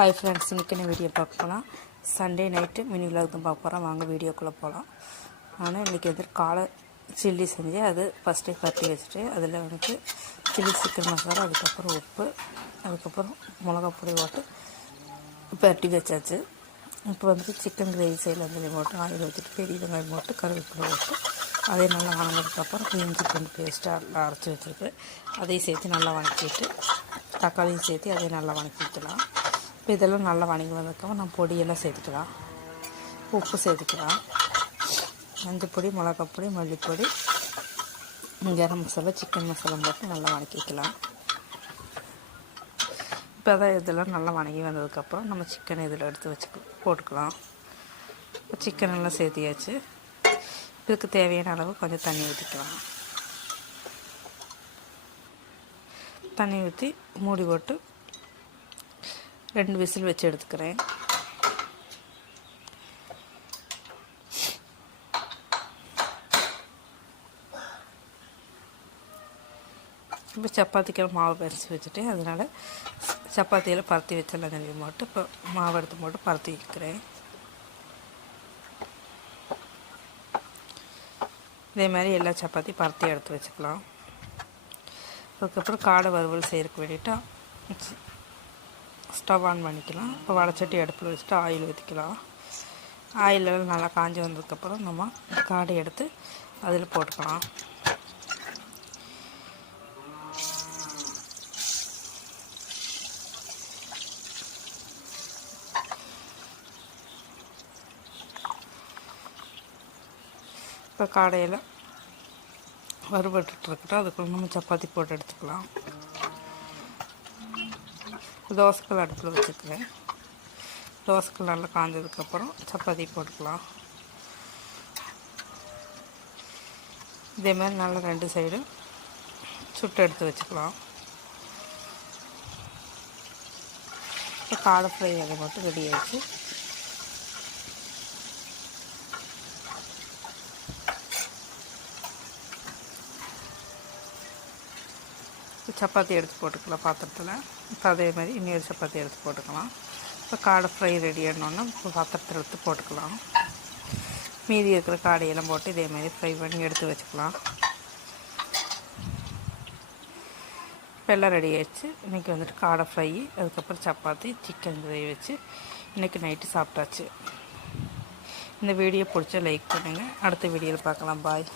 Hi friends, இன்றைக்கி என்ன video பார்க்க போகலாம். சண்டே நைட்டு மினி விலாக் தான் பார்க்க போகிறோம். வாங்க வீடியோக்குள்ளே போகலாம். ஆனால் இன்றைக்கி காலை சில்லி செஞ்சு அது ஃபஸ்ட்டே பரட்டி வச்சுட்டு அதில் சில்லி சிக்கன் மசாலா, அதுக்கப்புறம் உப்பு, அதுக்கப்புறம் மிளகா பொடி போட்டு பரட்டி வச்சாச்சு. இப்போ சிக்கன் கிரேவி சைடில் போட்டு ஆயில் வச்சுட்டு பெரிய வெங்காயம் போட்டு கருவேப்பிலை போட்டு அதே நல்லா வணங்கினதுக்கப்புறம் இஞ்சி பூண்டு பேஸ்ட்டாக அரைச்சி வச்சுருக்கு அதையும் சேர்த்து நல்லா வணக்கிட்டு தக்காளியும் சேர்த்து அதையும் நல்லா வணக்கிக்கலாம். இப்போ இதெல்லாம் நல்லா வணங்கி வந்ததுக்கப்புறம் நம்ம பொடியெல்லாம் சேர்த்துக்கலாம். உப்பு சேர்த்துக்கலாம், மஞ்சள் பொடி, மிளகாப்பொடி, மல்லிப்பொடி, கரம் மசாலா, சிக்கன் மசாலா போட்டு நல்லா வணக்கிக்கலாம். இப்போ தான் இதெல்லாம் நல்லா வணங்கி வந்ததுக்கப்புறம் நம்ம சிக்கனை இதில் எடுத்து போட்டுக்கலாம். இப்போ சிக்கன் எல்லாம் சேர்த்தியாச்சு. இதுக்கு தேவையான அளவு கொஞ்சம் தண்ணி ஊற்றிக்கலாம். தண்ணி ஊற்றி மூடி போட்டு 2 விசில் வச்சு எடுத்துக்கிறேன். இப்போ சப்பாத்திக்கெல்லாம் மாவு பறித்து வச்சுட்டு அதனால் சப்பாத்தியில் பருத்தி வச்சிடலாம் சொல்லி போட்டு இப்போ மாவு எடுத்து போட்டு பருத்தி வைக்கிறேன். இதே மாதிரி எல்லா சப்பாத்தி பருத்தி எடுத்து வச்சுக்கலாம். அதுக்கப்புறம் காடை வறுவல் செய்யறதுக்கு வேண்டிட்டு ஸ்டவ் ஆன் பண்ணிக்கலாம். இப்போ வடைச்சட்டி அடுப்பில் வச்சுட்டு ஆயில் ஊற்றிக்கலாம். ஆயிலெல்லாம் நல்லா காஞ்சி வந்ததுக்கப்புறம் நம்ம காடை எடுத்து அதில் போட்டுக்கலாம். இப்போ காடையில் வறுபட்டுருக்கட்டும், அதுக்குள்ள நம்ம சப்பாத்தி போட்டு எடுத்துக்கலாம். தோசைக்கல் அடுப்பில் வச்சுக்கிறேன். தோசைக்கல் நல்லா காஞ்சதுக்கப்புறம் சப்பாத்தி போட்டுக்கலாம். இதே மாதிரி நல்லா 2 சைடும் சுட்டு எடுத்து வச்சுக்கலாம். இப்போ காடை ஃப்ரை அதை மட்டும் ரெடி ஆகிடுச்சு. சப்பாத்தி எடுத்து போட்டுக்கலாம் பாத்திரத்தில். இப்போ அதே மாதிரி இன்னொரு சப்பாத்தி எடுத்து போட்டுக்கலாம். இப்போ காடை ஃப்ரை ரெடி ஆனோன்னா இப்போ பாத்திரத்தில் எடுத்து போட்டுக்கலாம். மீதி இருக்கிற காடையெல்லாம் போட்டு இதே மாதிரி ஃப்ரை பண்ணி எடுத்து வச்சுக்கலாம். இப்போ எல்லாம் ரெடி ஆகிடுச்சு. இன்றைக்கி காடை ஃப்ரை, அதுக்கப்புறம் சப்பாத்தி, சிக்கன் கிரேவி வச்சு இன்றைக்கி நைட்டு சாப்பிட்டாச்சு. இந்த வீடியோ பிடிச்சா லைக் பண்ணுங்கள். அடுத்த வீடியோவில் பார்க்கலாம். பாய்.